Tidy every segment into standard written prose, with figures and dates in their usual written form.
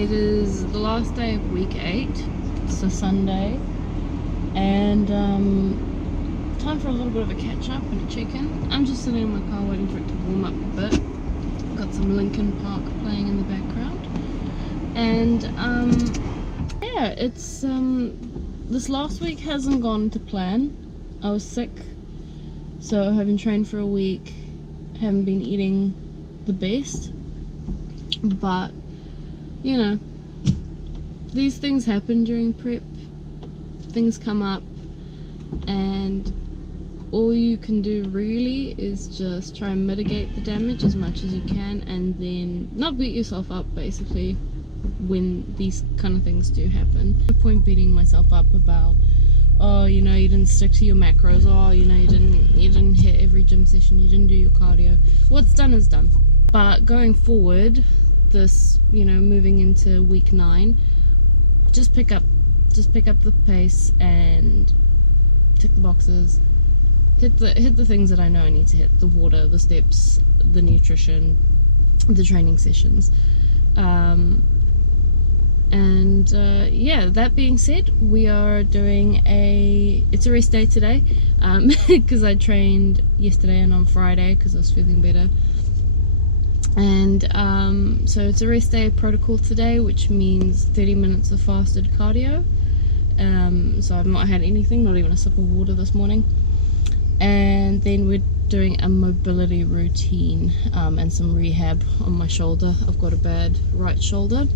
It is the last day of week 8. It's a Sunday, and time for a little bit of a catch up and a check-in. I'm just sitting in my car waiting for it to warm up a bit. Got some Linkin Park playing in the background, and yeah, it's this last week hasn't gone to plan. I was sick, so I haven't trained for a week, haven't been eating the best, but you know, these things happen during prep. Things come up, and all you can do really is just try and mitigate the damage as much as you can, and then not beat yourself up basically when these kind of things do happen. No point beating myself up about, oh, you know, you didn't stick to your macros, oh, you know, you didn't hit every gym session, you didn't do your cardio. What's done is done. But going forward, this, you know, moving into week 9, just pick up the pace and tick the boxes, hit the things that I know I need to hit: the water, the steps, the nutrition, the training sessions. Yeah, that being said, we are doing it's a rest day today, because I trained yesterday and on Friday because I was feeling better. And so it's a rest day protocol today, which means 30 minutes of fasted cardio. So I've not had anything, not even a sip of water this morning. And then we're doing a mobility routine and some rehab on my shoulder. I've got a bad right shoulder,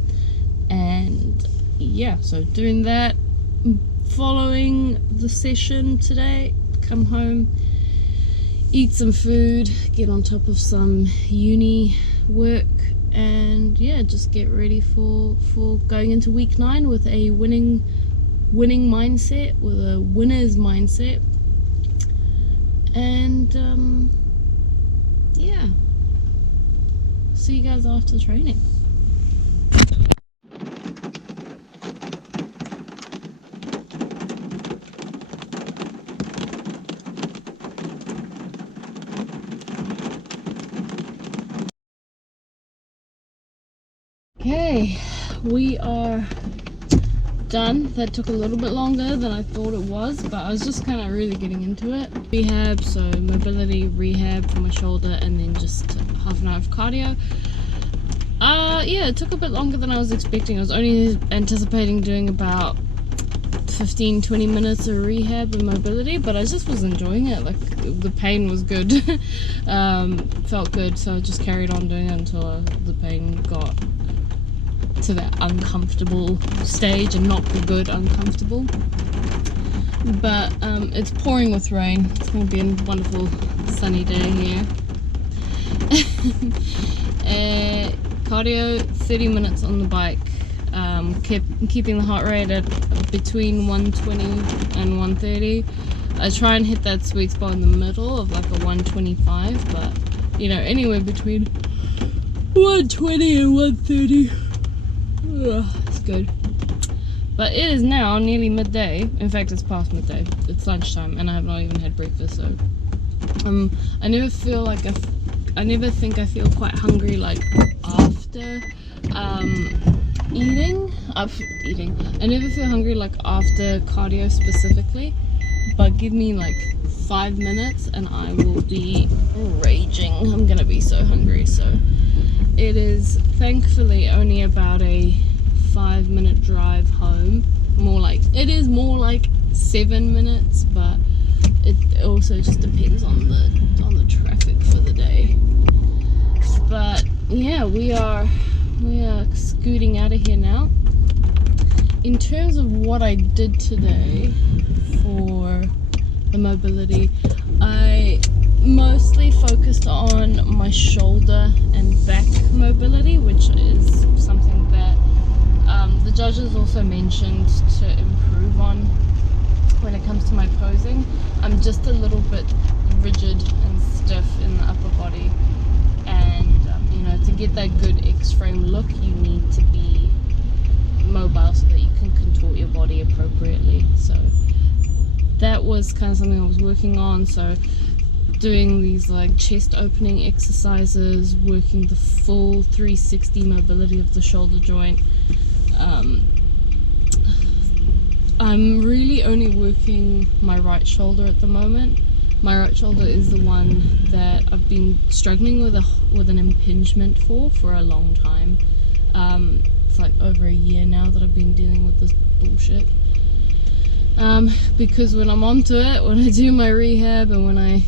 and yeah, so doing that. Following the session today, come home, eat some food, get on top of some uni work, and yeah, just get ready for going into week 9 with a winning mindset, with a winner's mindset. And yeah, see you guys after training. Okay, we are done. That took a little bit longer than I thought it was, but I was just kind of really getting into it. Rehab, so mobility rehab for my shoulder, and then just half an hour of cardio. Yeah, it took a bit longer than I was expecting. I was only anticipating doing about 15-20 minutes of rehab and mobility, but I just was enjoying it. Like, the pain was good. Felt good, so I just carried on doing it until the pain got to that uncomfortable stage, and not the good uncomfortable. But it's pouring with rain. It's going to be a wonderful sunny day here. Cardio, 30 minutes on the bike, keeping the heart rate at between 120 and 130. I try and hit that sweet spot in the middle of like a 125, but you know, anywhere between 120 and 130. It's good. But it is now nearly midday. In fact, it's past midday. It's lunchtime, and I have not even had breakfast. So I never think I feel quite hungry like after eating. I never feel hungry like after cardio specifically, but give me like 5 minutes and I will be raging. I'm gonna be so hungry. So it is thankfully only about a 5-minute drive home. It is more like 7 minutes, but it also just depends on the traffic for the day. But yeah, we are scooting out of here now. In terms of what I did today for the mobility, I mostly focused on my shoulder and back mobility, which is something that the judges also mentioned to improve on when it comes to my posing. I'm just a little bit rigid and stiff in the upper body, and you know, to get that good X-frame look, you need to be mobile so that you can contort your body appropriately. So that was kind of something I was working on. So doing these like chest opening exercises, working the full 360 mobility of the shoulder joint. I'm really only working my right shoulder at the moment. My right shoulder is the one that I've been struggling with an impingement for a long time. It's like over a year now that I've been dealing with this bullshit. Because when I'm onto it, when I do my rehab and when I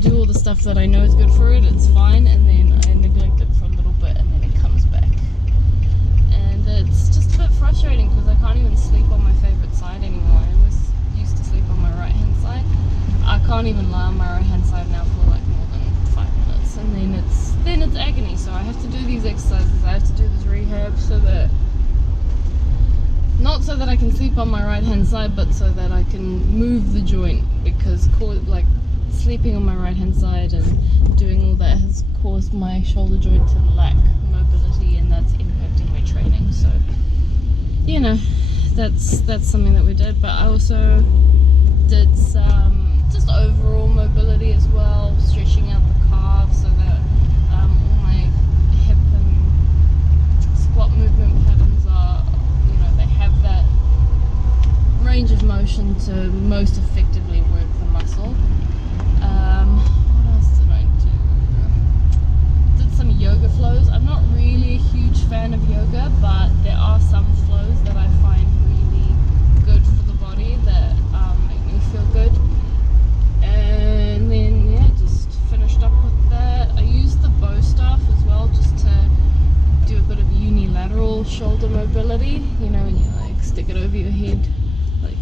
do all the stuff that I know is good for it, it's fine, and then I neglect it for a little bit and then it comes back. And it's just a bit frustrating because I can't even sleep on my favorite side anymore. I always used to sleep on my right hand side. I can't even lie on my right hand side now for like more than 5 minutes, and then it's agony. So I have to do these exercises, I have to do this rehab not so that I can sleep on my right hand side, but so that I can move the joint, because like sleeping on my right hand side and doing all that has caused my shoulder joint to lack mobility, and that's impacting my training. So that's something that we did, but I also did some just overall mobility as well, stretching out the calves so that all my hip and squat movement patterns are, they have that range of motion to most effectively work the muscle. What else did I do? Did some yoga flows. I'm not really a huge fan of yoga, but there are some flows that I find really good for the body that make me feel good. And then just finished up with that. I used the bow staff as well, just to do a bit of unilateral shoulder mobility, when you like stick it over your head, like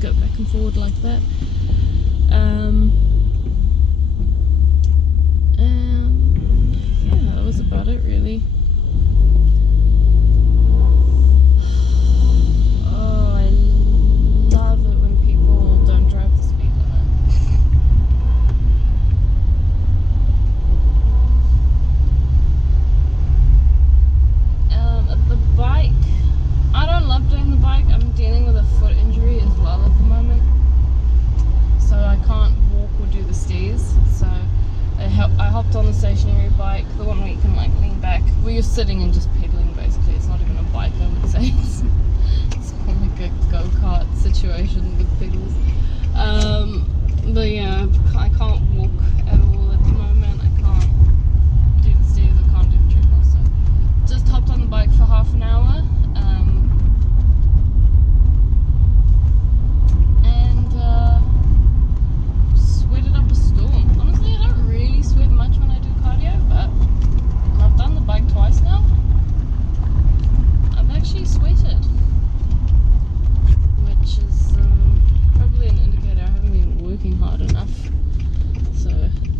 go back and forward like that. Yeah, that was about it really. Oh, I love it when people don't drive the speed limit. The bike, I don't love doing the bike. I'm dealing with a foot injury as well at the moment, so I can't walk or do the stairs. So I hopped on the stationary bike, the one where you can like lean back, where you're sitting and just pedaling basically. It's not even a bike, I would say. It's more like a go-kart situation with pedals. But yeah, I can't walk at all at the moment. I can't do the stairs, I can't do the treadmill, so just hopped on the bike for half an hour. Sweated up a storm. Honestly, I don't really sweat much when I do cardio, but I've done the bike twice now. I've actually sweated, which is probably an indicator I haven't been working hard enough. So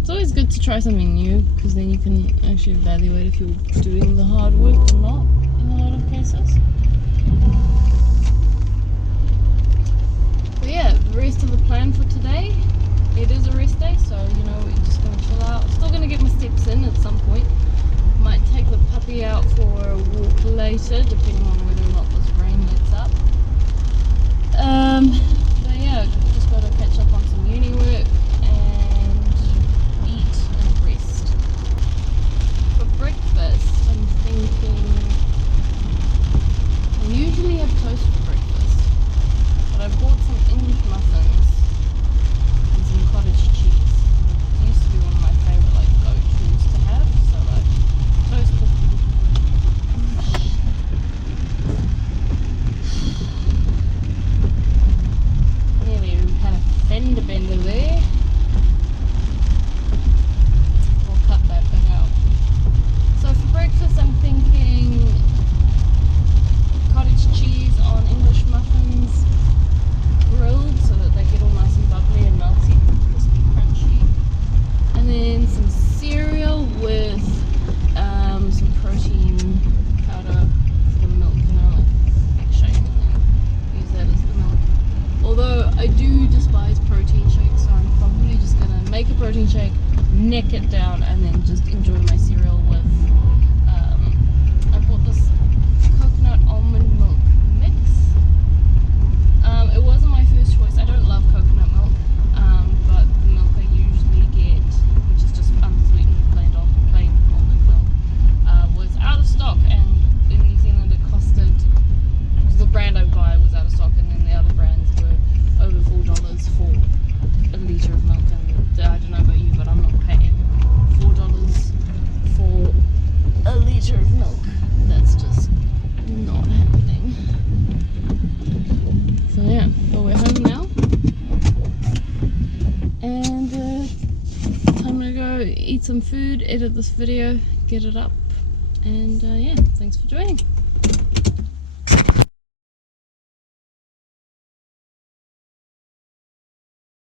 it's always good to try something new, because then you can actually evaluate if you're doing the hard work or not in a lot of cases. But yeah, the rest of the plan for today, it is a rest day, so we're just going to chill out. Still going to get my steps in at some point. Might take the puppy out for a walk later, depending on whether or not this rain lets up. But yeah, just got to catch up on some uni work and eat and rest. For breakfast, I'm thinking I usually have toast for breakfast, but I bought some English muffins and some cottage cheese. It used to be one of my favorite go-tos to have, so toast with nearly had a fender bender there. We'll cut that bit out. So for breakfast I'm thinking cottage cheese on English muffins, grilled so that they get all nice and bubbly and melty, crispy, crunchy, and then some cereal with some protein powder for the milk, egg shake, and then use that as the milk. Although I do despise protein shakes, so I'm probably just gonna make a protein shake, neck it down, and then just enjoy my cereal with I bought this coconut almond milk mix. It wasn't my first choice. I don't love coconut milk, but the milk I litre of milk. That's just not happening. So yeah, but we're home now. And time to go eat some food, edit this video, get it up. And yeah, thanks for joining.